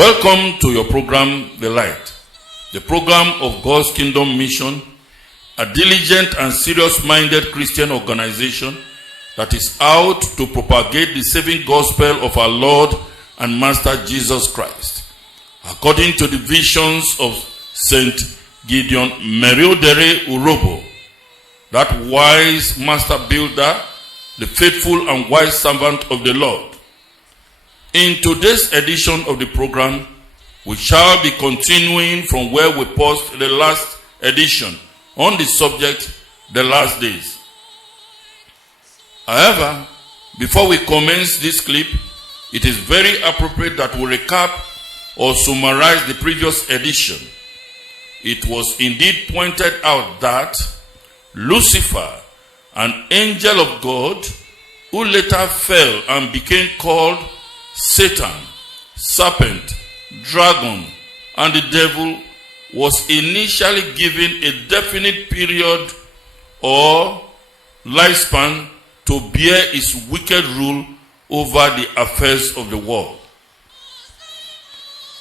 Welcome to your program, The Light, the program of God's Kingdom Mission, a diligent and serious-minded Christian organization that is out to propagate the saving gospel of our Lord and Master Jesus Christ, according to the visions of Saint Gideon Meriodere Urobo, that wise master builder, the faithful and wise servant of the Lord. In today's edition of the program, we shall be continuing from where we paused the last edition on the subject, the last days. However, before we commence this clip, it is very appropriate that we recap or summarize the previous edition. It was indeed pointed out that Lucifer, an angel of God, who later fell and became called Satan, serpent, dragon, and the devil, was initially given a definite period or lifespan to bear his wicked rule over the affairs of the world.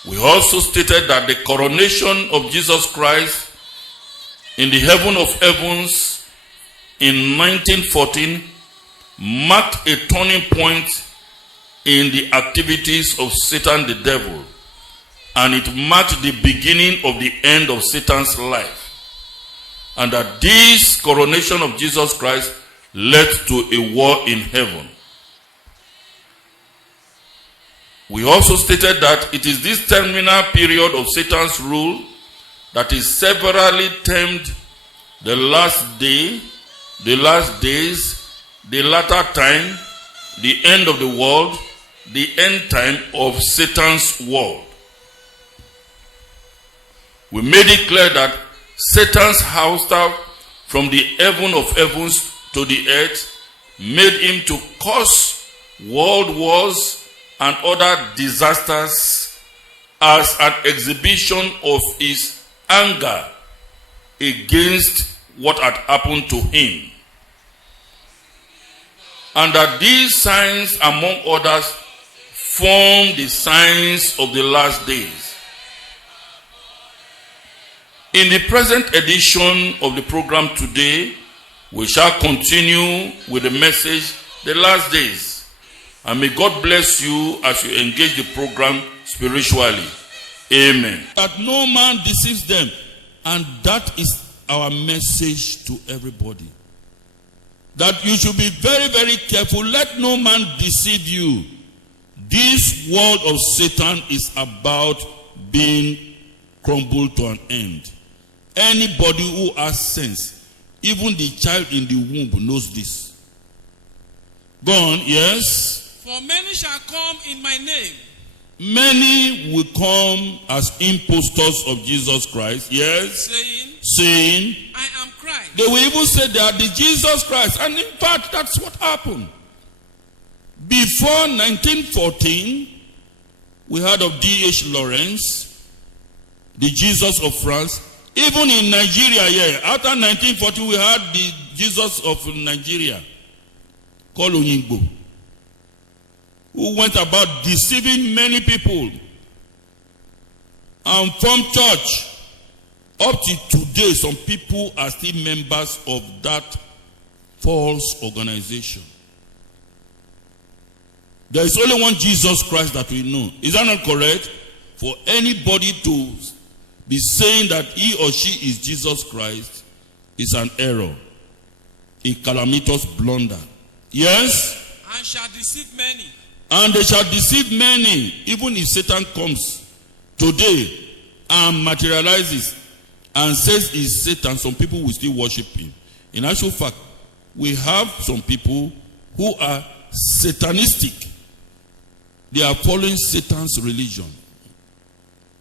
We also stated that the coronation of Jesus Christ in the heaven of heavens in 1914 marked a turning point in the activities of Satan the devil, and it marked the beginning of the end of Satan's life, and that this coronation of Jesus Christ led to a war in heaven. We also stated that it is this terminal period of Satan's rule that is severally termed the last day, the last days, the latter time, the end of the world, the end time of Satan's world. We made it clear that Satan's ousting from the heaven of heavens to the earth made him to cause world wars and other disasters as an exhibition of his anger against what had happened to him. And that these signs, among others, form the signs of the last days. In the present edition of the program today, we shall continue with the message, the last days. And may God bless you as you engage the program spiritually. Amen. That no man deceives them. And that is our message to everybody. That you should be very, very careful. Let no man deceive you. This world of Satan is about being crumbled to an end. Anybody who has sense, even the child in the womb, knows this. Go on, yes? For many shall come in my name. Many will come as impostors of Jesus Christ, yes? Saying, I am Christ. They will even say they are the Jesus Christ. And in fact, that's what happened. Before 1914, we heard of D.H. Lawrence, the Jesus of France. Even in Nigeria, after 1940, we had the Jesus of Nigeria, called Onyingbo, who went about deceiving many people and formed church. Up to today, some people are still members of that false organization. There is only one Jesus Christ that we know. Is that not correct? For anybody to be saying that he or she is Jesus Christ is an error, a calamitous blunder. Yes? And shall deceive many. And they shall deceive many, even if Satan comes today and materializes and says he's Satan, some people will still worship him. In actual fact, we have some people who are satanistic. They are following Satan's religion.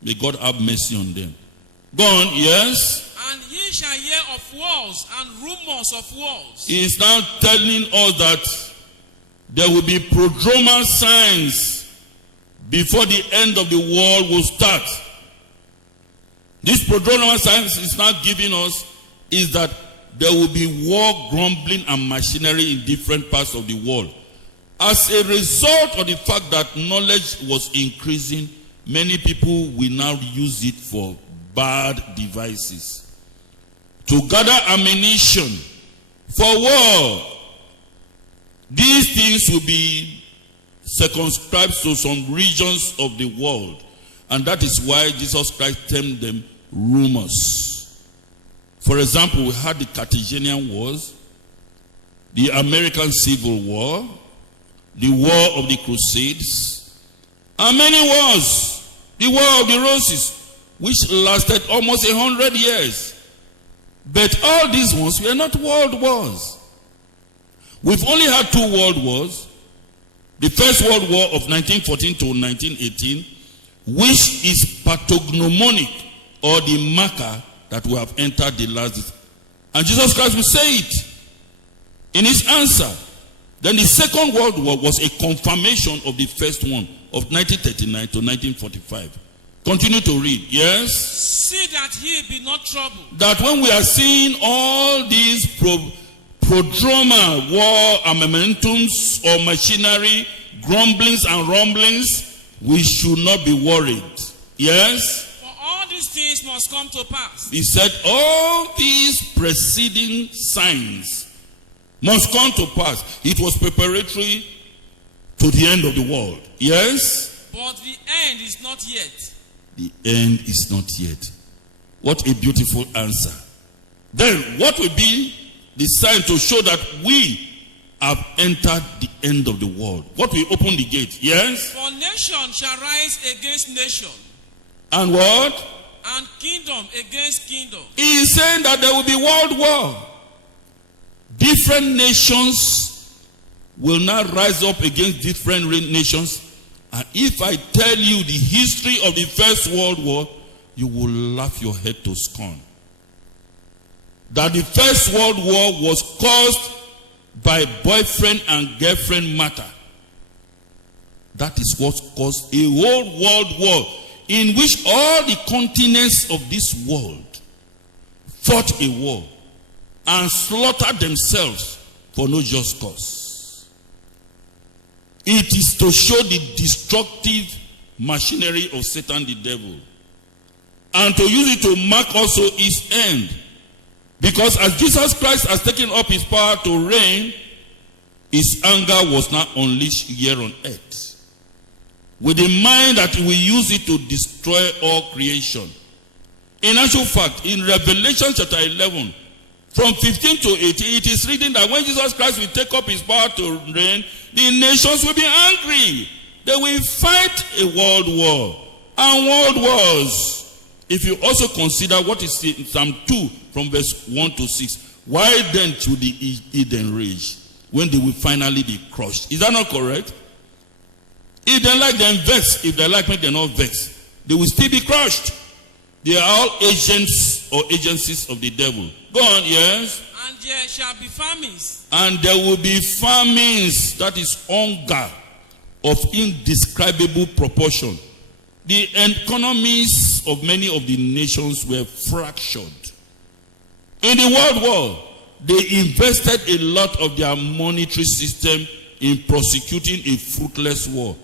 May God have mercy on them. Go on, yes? And ye shall hear of wars and rumors of wars. He is now telling us that there will be prodromal signs before the end of the world will start. This prodromal signs is now giving us is that there will be war, grumbling, and machinery in different parts of the world. As a result of the fact that knowledge was increasing, many people will now use it for bad devices. To gather ammunition for war. These things will be circumscribed to some regions of the world. And that is why Jesus Christ termed them rumors. For example, we had the Carthaginian Wars, the American Civil War, the War of the Crusades, and many wars. The War of the Roses, which lasted almost 100 years. But all these wars were not world wars. We've only had 2 world wars. The First World War of 1914 to 1918, which is pathognomonic, or the marker that we have entered the last. And Jesus Christ will say it in his answer. Then the Second World War was a confirmation of the first one of 1939 to 1945. Continue to read. Yes? See that he be not troubled. That when we are seeing all these prodroma, war armamentums or machinery, grumblings and rumblings, we should not be worried. Yes? For all these things must come to pass. He said, all these preceding signs must come to pass. It was preparatory to the end of the world. Yes? But the end is not yet. The end is not yet. What a beautiful answer. Then, what will be the sign to show that we have entered the end of the world? What will open the gate? Yes? For nation shall rise against nation. And what? And kingdom against kingdom. He is saying that there will be world war. Different nations will now rise up against different nations. And if I tell you the history of the First World War, you will laugh your head to scorn. That the First World War was caused by boyfriend and girlfriend matter. That is what caused a whole world war in which all the continents of this world fought a war and slaughtered themselves for no just cause. It is to show the destructive machinery of Satan the devil, and to use it to mark also his end. Because as Jesus Christ has taken up his power to reign, his anger was now unleashed here on earth, with the mind that he will use it to destroy all creation. In actual fact, in Revelation chapter 11, from 15 to 18, it is written that when Jesus Christ will take up his power to reign, the nations will be angry. They will fight a world war and world wars. If you also consider what is in Psalm 2 from verse 1 to 6, why then should the Eden rage when they will finally be crushed? Is that not correct? If they like, them vex. If they like me, they're not vex. They will still be crushed. They are all agents or agencies of the devil. Go on, yes? And there shall be famines. And there will be famines, that is hunger of indescribable proportion. The economies of many of the nations were fractured. In the world war, they invested a lot of their monetary system in prosecuting a fruitless war.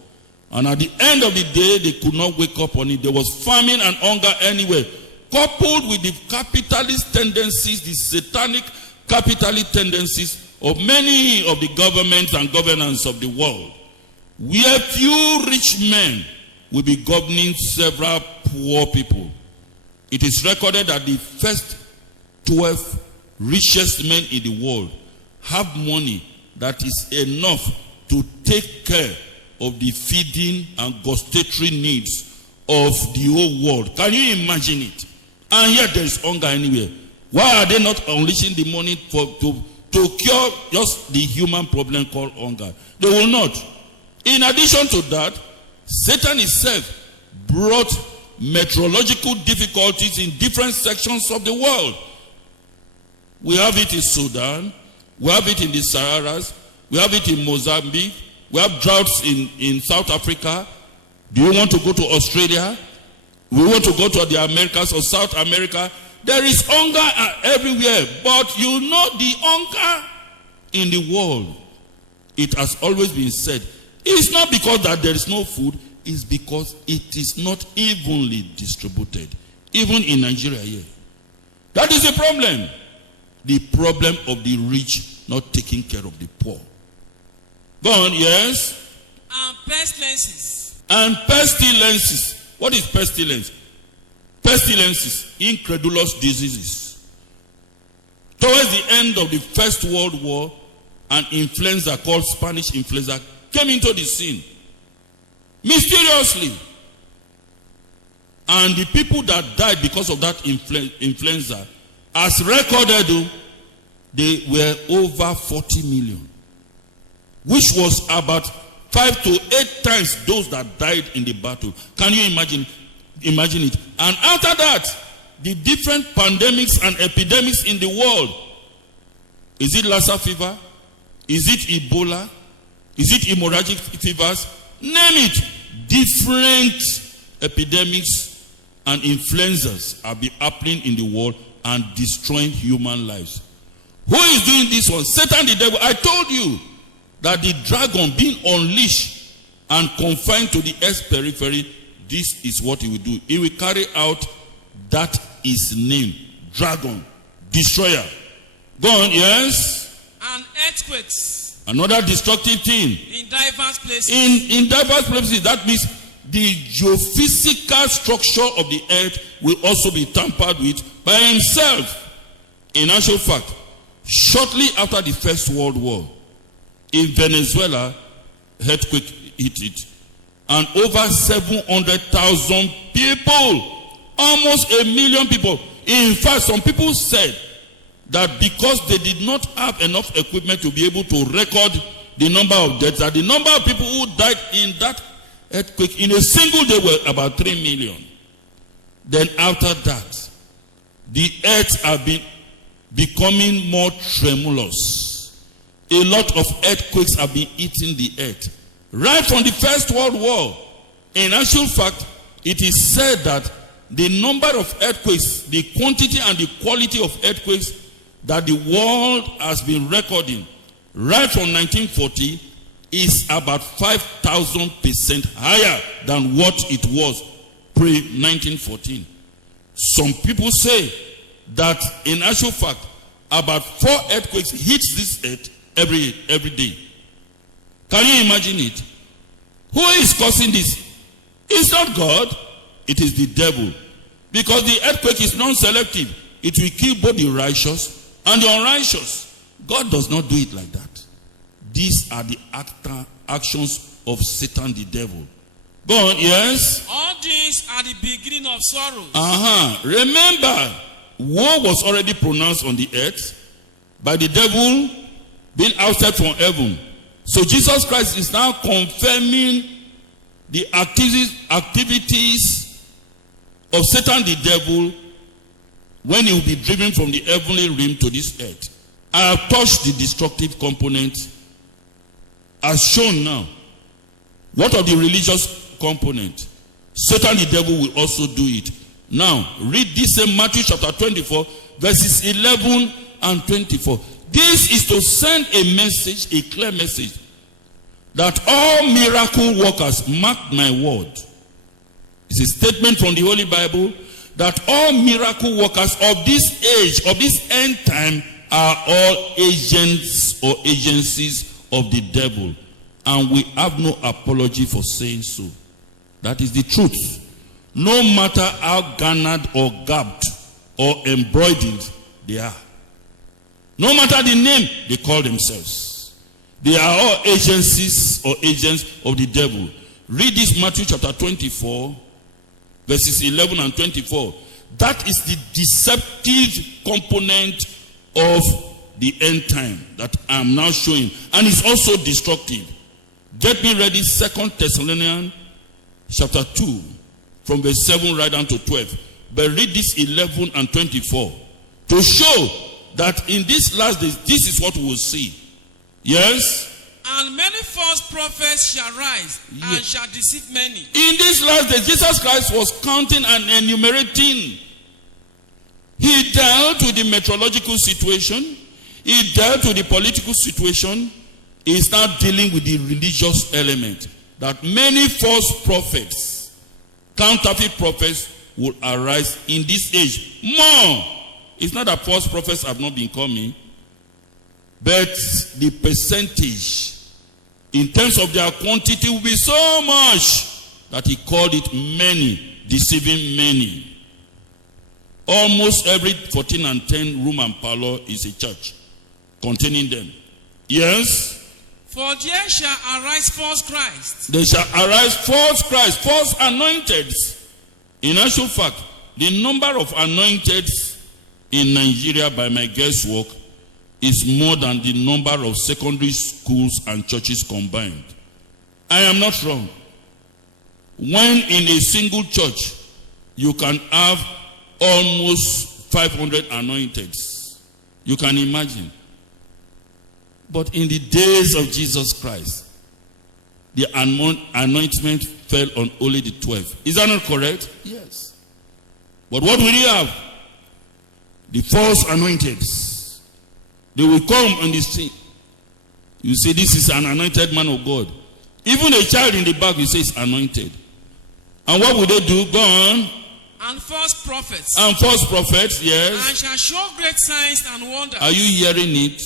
And at the end of the day, they could not wake up on it. There was famine and hunger anywhere, coupled with the capitalist tendencies, the satanic capitalist tendencies of many of the governments and governance of the world, where few rich men will be governing several poor people. It is recorded that the first 12 richest men in the world have money that is enough to take care of the feeding and gustatory needs of the whole world. Can you imagine it? And yet there is hunger anywhere. Why are they not unleashing the money to cure just the human problem called hunger? They will not. In addition to that, Satan himself brought meteorological difficulties in different sections of the world. We have it in Sudan, we have it in the Saharas, we have it in Mozambique, we have droughts in South Africa. Do you want to go to Australia? We want to go to the Americas or South America. There is hunger everywhere. But you know the hunger in the world, it has always been said, it's not because that there is no food, is because it is not evenly distributed. Even in Nigeria here. That is the problem. The problem of the rich not taking care of the poor. Go on, yes? And pestilences. And pestilences. What is pestilence? Pestilences, incredulous diseases. Towards the end of the First World War, an influenza called Spanish influenza came into the scene. Mysteriously. And the people that died because of that influenza, as recorded, they were over 40 million. Which was about 5 to 8 times those that died in the battle. Can you imagine it? And after that, the different pandemics and epidemics in the world. Is it Lassa fever? Is it Ebola? Is it hemorrhagic fevers? Name it. Different epidemics and influenzas are happening in the world and destroying human lives. Who is doing this one? Satan the devil. I told you that the dragon being unleashed and confined to the earth's periphery, this is what he will do. He will carry out that his name, dragon, destroyer. Go on, yes? And earthquakes. Another destructive thing. In diverse places. In diverse places, that means the geophysical structure of the earth will also be tampered with by himself. In actual fact, shortly after the First World War, in Venezuela, earthquake hit it. And over 700,000 people, almost 1 million people. In fact, some people said that because they did not have enough equipment to be able to record the number of deaths, that the number of people who died in that earthquake in a single day were about 3 million. Then after that, the earth have been becoming more tremulous. A lot of earthquakes have been hitting the earth. Right from the First World War. In actual fact, it is said that the number of earthquakes, the quantity and the quality of earthquakes that the world has been recording right from 1940 is about 5,000% higher than what it was pre-1914. Some people say that in actual fact, about 4 earthquakes hit this earth every day. Can you imagine it? Who is causing this? It's not God, it is the devil. Because the earthquake is non-selective. It will kill both the righteous and the unrighteous. God does not do it like that. These are the actions of Satan the devil. Go on, yes? All these are the beginning of sorrows. Remember, war was already pronounced on the earth by the devil being outside from heaven. So Jesus Christ is now confirming the activities of Satan the devil when he will be driven from the heavenly realm to this earth. I have touched the destructive component as shown now. What of the religious component? Satan the devil will also do it. Now, read this in Matthew chapter 24, verses 11 and 24. This is to send a message, a clear message, that all miracle workers, mark my word. It's a statement from the Holy Bible that all miracle workers of this age, of this end time, are all agents or agencies of the devil. And we have no apology for saying so. That is the truth. No matter how garnered or garbed or embroidered they are. No matter the name they call themselves. They are all agencies or agents of the devil. Read this Matthew chapter 24, verses 11 and 24. That is the deceptive component of the end time that I am now showing. And it's also destructive. Get me ready, 2 Thessalonians chapter 2, from verse 7 right down to 12. But read this 11 and 24 to show that in these last days, this is what we will see. Yes? And many false prophets shall rise and shall deceive many. In these last days, Jesus Christ was counting and enumerating. He dealt with the meteorological situation. He dealt with the political situation. He is now dealing with the religious element. that many false prophets, counterfeit prophets, will arise in this age. More. It's not that false prophets have not been coming, but the percentage in terms of their quantity will be so much that he called it many, deceiving many. Almost every 14 and 10 room and parlor is a church containing them. Yes? For there shall arise false Christ. There shall arise false Christ, false anointed. In actual fact, the number of anointed in Nigeria by my guesswork is more than the number of secondary schools and churches combined. I am not wrong. When in a single church, you can have almost 500 anointed. You can imagine. But in the days of Jesus Christ, the anointment fell on only the 12. Is that not correct? Yes. But what will you have? The false anointed. They will come on the street. You say, this is an anointed man of God. Even a child in the back, you say, is anointed. And what will they do? Go on. And false prophets. And false prophets, yes. And shall show great signs and wonders. Are you hearing it?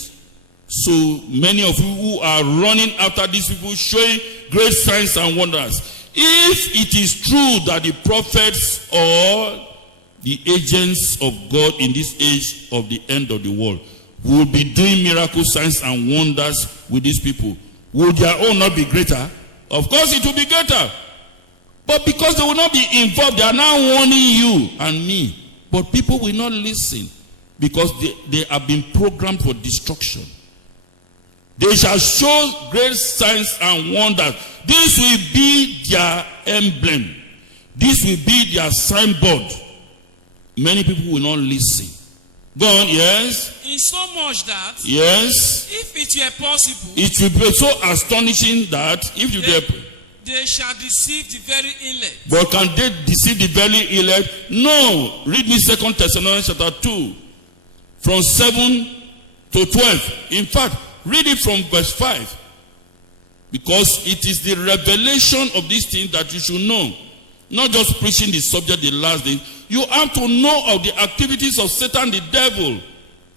So many of you who are running after these people showing great signs and wonders. If it is true that the prophets or the agents of God in this age of the end of the world will be doing miracle signs and wonders with these people, will their own not be greater? Of course it will be greater. But because they will not be involved, they are now warning you and me. But people will not listen because they have been programmed for destruction. They shall show great signs and wonders. This will be their emblem. This will be their signboard. Many people will not listen. Go on, yes? In so much that, yes, if it were possible, it will be so astonishing that if you they shall deceive the very elect. But can they deceive the very elect? No. Read me 2 Thessalonians chapter 2 from 7 to 12. In fact, read it from verse 5. Because it is the revelation of these things that you should know. Not just preaching the subject the last day. You have to know of the activities of Satan the devil.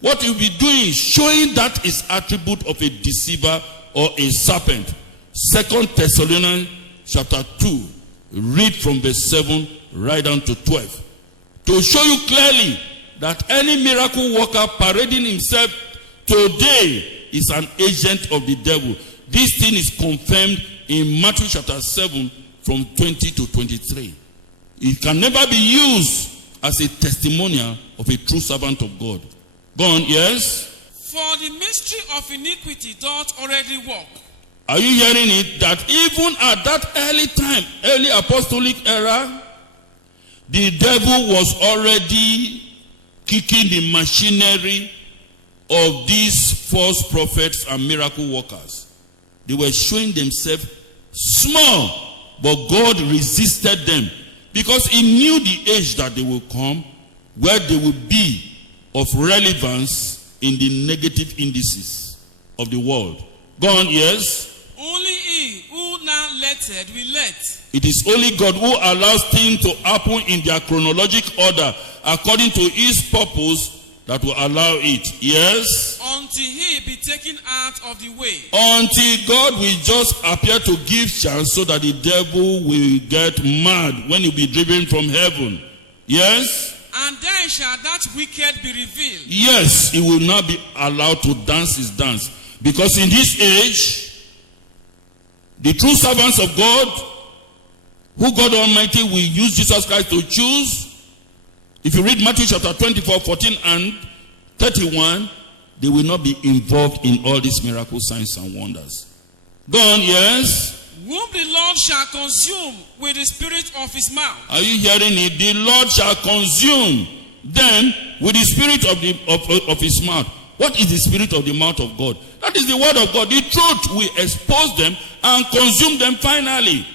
What you'll be doing is showing that is attribute of a deceiver or a serpent. 2 Thessalonians chapter 2. Read from verse 7 right down to 12. To show you clearly that any miracle worker parading himself today is an agent of the devil. This thing is confirmed in Matthew chapter 7 from 20 to 23. It can never be used as a testimonial of a true servant of God. Go on, yes? For the mystery of iniquity doth already work. Are you hearing it? That even at that early time, early apostolic era, the devil was already kicking the machinery of these false prophets and miracle workers. They were showing themselves small, but God resisted them because he knew the age that they will come where they will be of relevance in the negative indices of the world. Go on, yes? Only he who now letted will let. It is only God who allows things to happen in their chronological order according to his purpose that will allow it. Yes? Until he be taken out of the way. Until God will just appear to give chance so that the devil will get mad when he will be driven from heaven. Yes? And then shall that wicked be revealed. Yes, he will not be allowed to dance his dance. Because in this age, the true servants of God, who God Almighty will use Jesus Christ to choose, if you read Matthew chapter 24, 14 and 31, they will not be involved in all these miracle signs and wonders. Go on, yes? Whom the Lord shall consume with the spirit of his mouth. Are you hearing it? The Lord shall consume them with the spirit of his mouth. What is the spirit of the mouth of God? That is the word of God. The truth will expose them and consume them finally.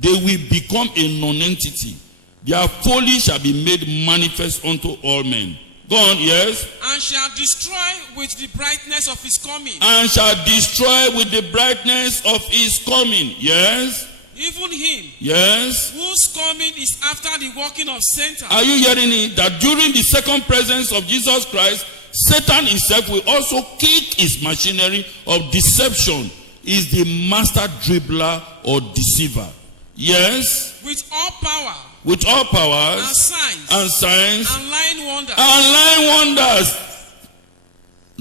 They will become a non-entity. Their folly shall be made manifest unto all men. Go on, yes. And shall destroy with the brightness of his coming. And shall destroy with the brightness of his coming. Yes. Even him. Yes. Whose coming is after the working of Satan. Are you hearing it? That during the second presence of Jesus Christ, Satan himself will also kick his machinery of deception. Is the master dribbler or deceiver. Yes. With all power. With all powers. And signs. And signs. And lying wonders. And lying wonders.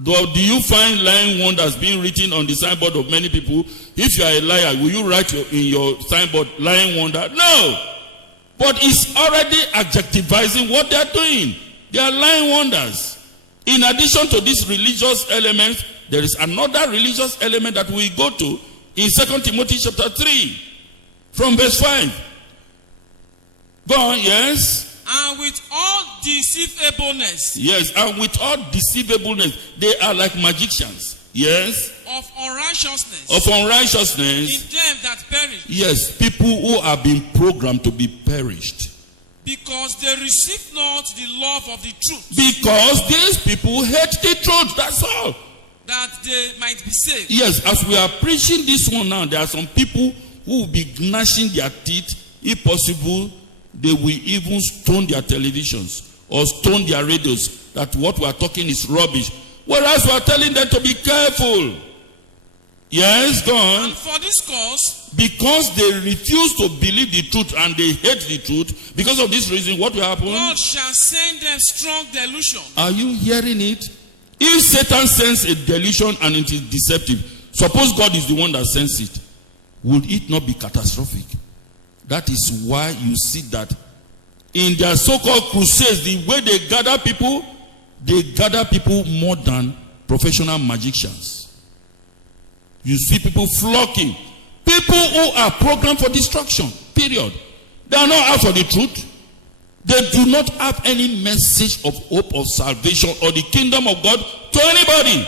Do you find lying wonders being written on the signboard of many people? If you are a liar, will you write in your signboard lying wonder? No. But it's already adjectivizing what they are doing. They are lying wonders. In addition to these religious elements, there is another religious element that we go to in 2 Timothy chapter 3 from verse 5. Go on, yes. And with all deceivableness. Yes, and with all deceivableness. They are like magicians. Yes. Of unrighteousness. Of unrighteousness. In them that perish. Yes, people who are being programmed to be perished. Because they receive not the love of the truth. Because these people hate the truth. That's all. That they might be saved. Yes, as we are preaching this one now, there are some people who will be gnashing their teeth. If possible, they will even stone their televisions or stone their radios that what we are talking is rubbish. Whereas we are telling them to be careful. Yes, go on. And for this cause, because they refuse to believe the truth and they hate the truth, because of this reason, what will happen? God shall send them strong delusion. Are you hearing it? If Satan sends a delusion and it is deceptive, suppose God is the one that sends it, would it not be catastrophic? That is why you see that in their so-called crusades, the way they gather people more than professional magicians. You see people flocking. People who are programmed for destruction, period. They are not out for the truth. They do not have any message of hope of salvation or the kingdom of God to anybody.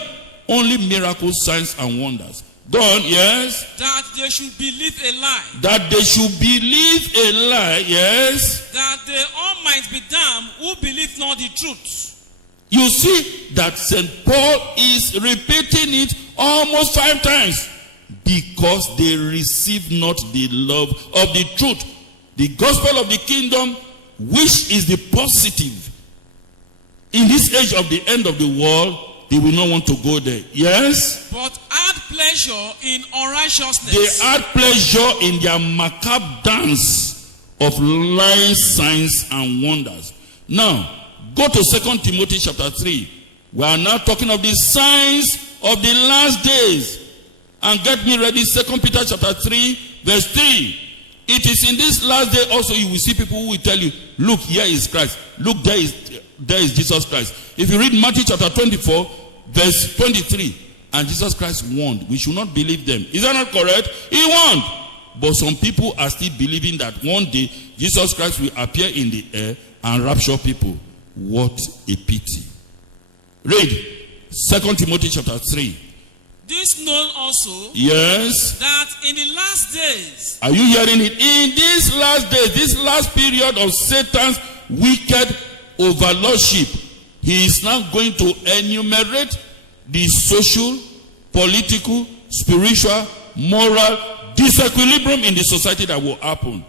Only miracles, signs, and wonders. Go on, yes. That they should believe a lie. That they should believe a lie, yes. That they all might be damned who believe not the truth. You see that St. Paul is repeating it almost 5 times. Because they receive not the love of the truth. The gospel of the kingdom, which is the positive. In this age of the end of the world, they will not want to go there. Yes? But add pleasure in unrighteousness. They add pleasure in their macabre dance of lying signs and wonders. Now, go to 2 Timothy chapter 3. We are now talking of the signs of the last days. And get me ready, 2 Peter chapter 3, verse 3. It is in this last day also you will see people who will tell you, look, here is Christ. Look, there is Jesus Christ. If you read Matthew chapter 24, verse 23, and Jesus Christ warned, we should not believe them. Is that not correct? He warned. But some people are still believing that one day Jesus Christ will appear in the air and rapture people. What a pity. Read 2 Timothy chapter 3. This known also, yes, that in the last days, are you hearing it? In these last days, this last period of Satan's wicked overlordship, he is now going to enumerate the social, political, spiritual, moral disequilibrium in the society that will happen.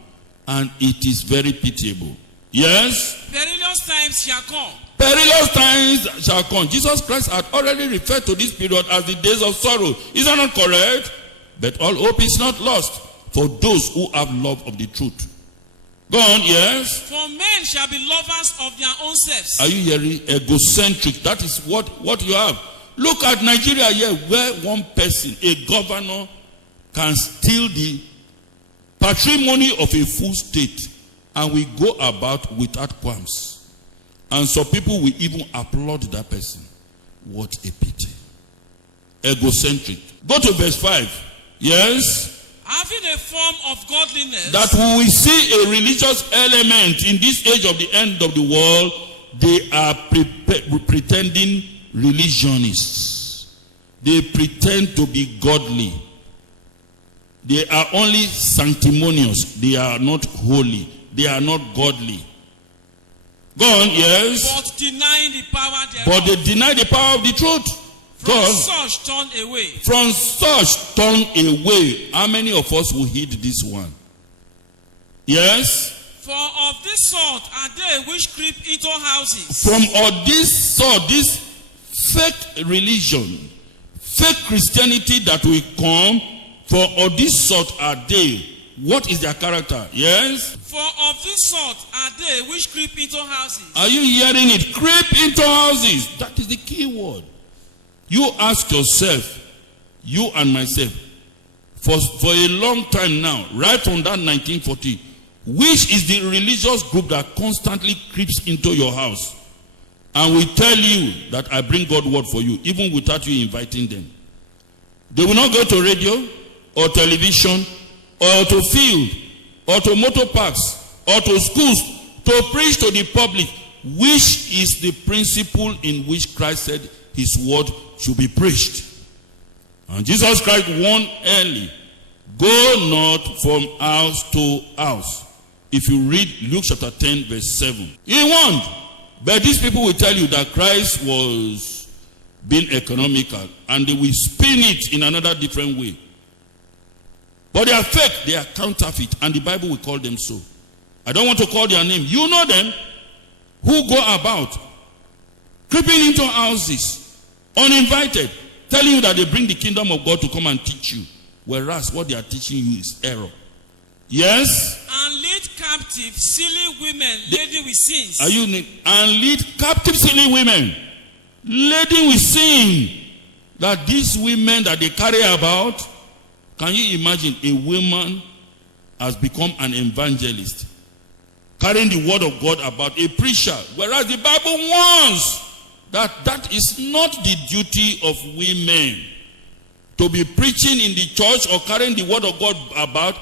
And it is very pitiable. Yes? Perilous times shall come. Perilous times shall come. Jesus Christ had already referred to this period as the days of sorrow. Is that not correct? But all hope is not lost for those who have love of the truth. Go on, yes? For men shall be lovers of their own selves. Are you hearing? Egocentric. That is what you have. Look at Nigeria here, where one person, a governor, can steal the patrimony of a full state, and we go about without qualms. And some people will even applaud that person. What a pity. Egocentric. Go to verse 5. Yes? Having a form of godliness. That we will see a religious element in this age of the end of the world. They are pretending religionists. They pretend to be godly. They are only sanctimonious. They are not holy. They are not godly. Go on, yes. but denying the power thereof. But they deny the power of the truth. Go From on. such turn away. From such turn away. How many of us will heed this one? Yes. For of this sort are they which creep into houses. From all this sort, this fake religion, fake Christianity that will come, for all this sort are they. What is their character? Yes. For of this sort are they which creep into houses. Are you hearing it? Creep into houses. That is the key word. You ask yourself, you and myself, for a long time now, right from that 1940, which is the religious group that constantly creeps into your house and will tell you that I bring God's word for you, even without you inviting them? They will not go to radio or television or to field or to motor parks or to schools to preach to the public, which is the principle in which Christ said his word should be preached. And Jesus Christ warned early, go not from house to house. If you read Luke chapter 10 verse 7. He warned. But these people will tell you that Christ was being economical and they will spin it in another different way. But they are fake, they are counterfeit, and the Bible will call them so. I don't want to call their name. You know them who go about creeping into houses uninvited, telling you that they bring the kingdom of God to come and teach you, whereas what they are teaching you is error. Yes. And lead captive silly women laden with sins. Are you and lead captive silly women laden with sin? That these women that they carry about, can you imagine a woman has become an evangelist, carrying the word of God about, a preacher, whereas the Bible warns that that is not the duty of women to be preaching in the church or carrying the word of God about.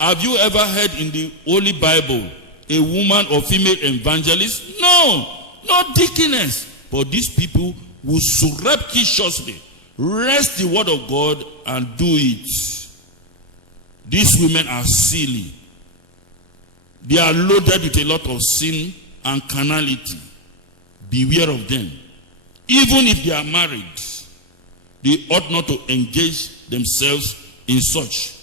Have you ever heard in the Holy Bible a woman or female evangelist? No, not deaconess. But these people will surreptitiously wrest the word of God and do it. These women are silly. They are loaded with a lot of sin and carnality. Beware of them. Even if they are married, they ought not to engage themselves in such.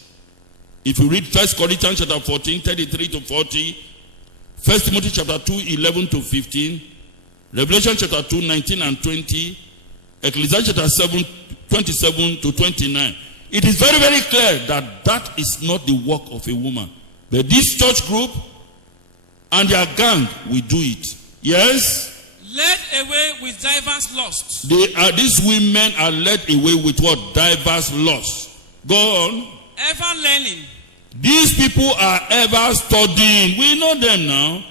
If you read 1 Corinthians chapter 14, 33 to 40, 1 Timothy chapter 2, 11 to 15, Revelation chapter 2, 19 and 20, Ecclesiastes chapter 7, 27 to 29, it is very, very clear that that is not the work of a woman. But this church group and their gang will do it. Yes? Led away with diverse lusts. These women are led away with what? Diverse lusts. Go on. Ever learning. These people are ever studying. We know them now.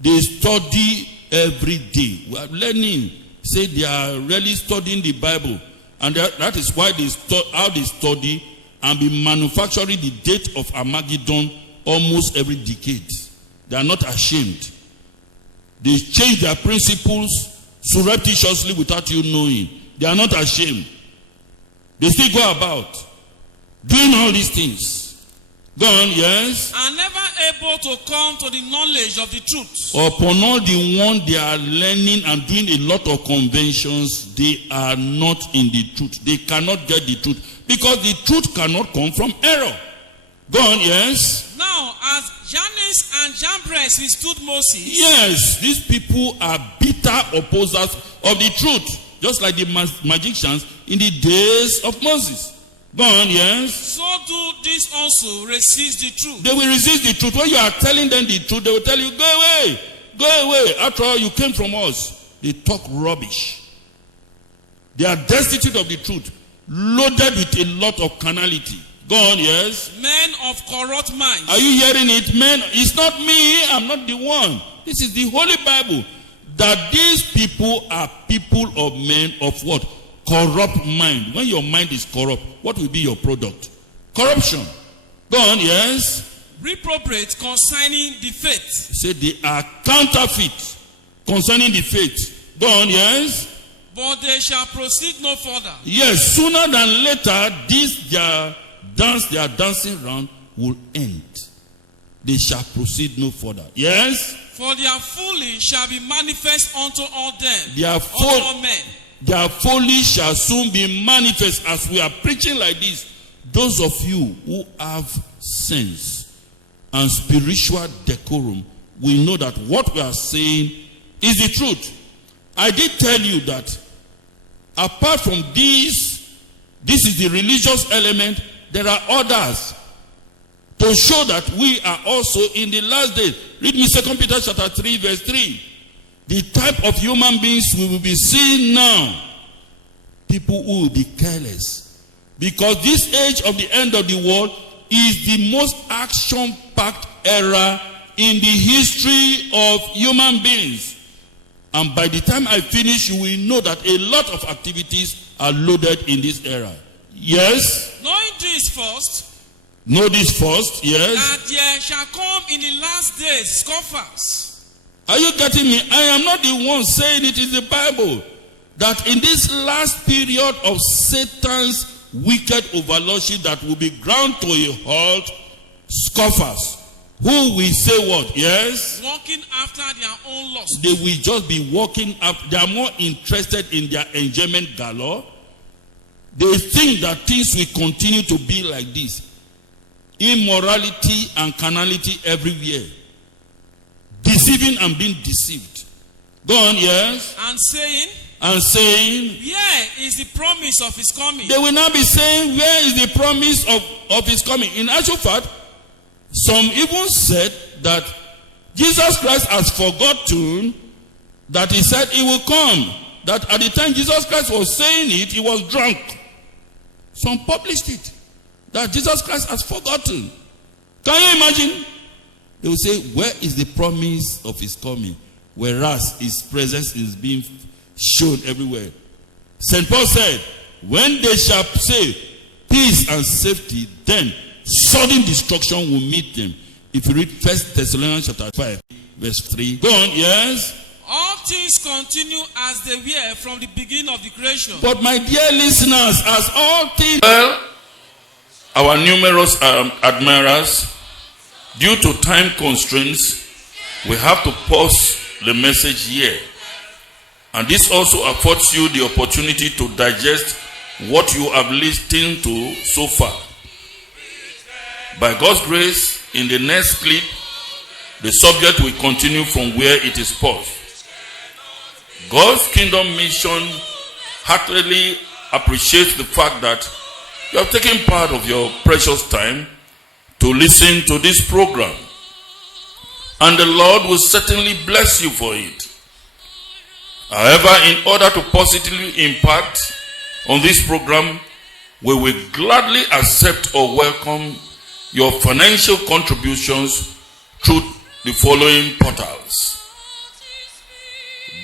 They study every day. We are learning. Say they are really studying the Bible. And that is why they study and be manufacturing the date of Armageddon almost every decade. They are not ashamed. They change their principles surreptitiously without you knowing. They are not ashamed. They still go about doing all these things. Go on, yes. Are never able to come to the knowledge of the truth. Upon all the one they are learning and doing a lot of conventions, they are not in the truth. They cannot get the truth because the truth cannot come from error. Go on, yes. Now, as Jannes and Jambres withstood Moses. Yes, these people are bitter opposers of the truth, just like the magicians in the days of Moses. Go on, yes. So do these also resist the truth. They will resist the truth. When you are telling them the truth, they will tell you, go away. Go away. After all, you came from us. They talk rubbish. They are destitute of the truth, loaded with a lot of carnality. Go on, yes. Men of corrupt minds. Are you hearing it? Men, it's not me. I'm not the one. This is the Holy Bible. That these people are people of men of what? Corrupt mind. When your mind is corrupt, what will be your product? Corruption. Go on, yes. Reprobate concerning the faith. Say they are counterfeit concerning the faith. Go on, yes. But they shall proceed no further. Yes, sooner than later, this their dance they are dancing around will end. they shall proceed no further. Yes? For their folly shall be manifest unto all them, Their unto all men. Their folly shall soon be manifest. As we are preaching like this, those of you who have sense and spiritual decorum will know that what we are saying is the truth. I did tell you that apart from this is the religious element, there are others to show that we are also in the last days. Read me 2 Peter chapter 3 verse 3. The type of human beings we will be seeing now, people who will be careless. Because this age of the end of the world is the most action-packed era in the history of human beings. And by the time I finish, you will know that a lot of activities are loaded in this era. Yes? Knowing this first, Know this first, yes? that there shall come in the last days scoffers. Are you getting me? I am not the one saying it is the Bible. That in this last period of Satan's wicked overlordship that will be ground to a halt, scoffers, who will say what? Yes? Walking after their own lust. They will just be walking up. They are more interested in their enjoyment galore. They think that things will continue to be like this. Immorality and carnality everywhere. Deceiving and being deceived. Go on, yes? And saying, where is the promise of his coming? They will now be saying, where is the promise of his coming? In actual fact, some even said that Jesus Christ has forgotten that he said he will come. That at the time Jesus Christ was saying it, he was drunk. Some published it. That Jesus Christ has forgotten. Can you imagine? They will say, where is the promise of his coming? Whereas his presence is being shown everywhere. St. Paul said, when they shall say peace and safety, then sudden destruction will meet them. If you read 1 Thessalonians chapter 5, verse 3. Go on, yes? All things continue as they were from the beginning of the creation. But my dear listeners, as all things... Well, our numerous admirers, due to time constraints, we have to pause the message here. And this also affords you the opportunity to digest what you have listened to so far. By God's grace, in the next clip, the subject will continue from where it is paused. God's Kingdom Mission heartily appreciates the fact that you have taken part of your precious time to listen to this program. And the Lord will certainly bless you for it. However, in order to positively impact on this program, we will gladly accept or welcome your financial contributions through the following portals.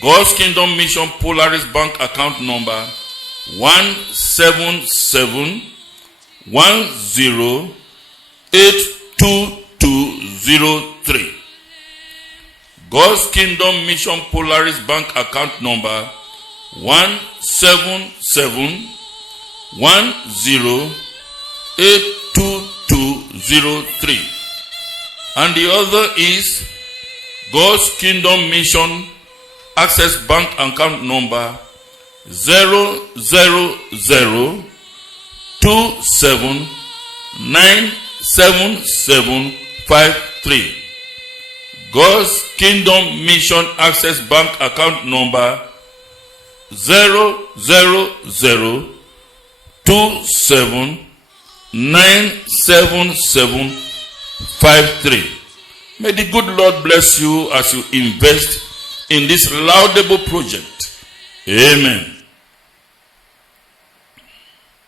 God's Kingdom Mission Polaris Bank account number 17710822203. God's Kingdom Mission Polaris Bank account number 17710822203. And the other is God's Kingdom Mission Access Bank account number 00027977753. God's Kingdom Mission Access Bank account number 00027977753. May the good Lord bless you as you invest in this laudable project. Amen.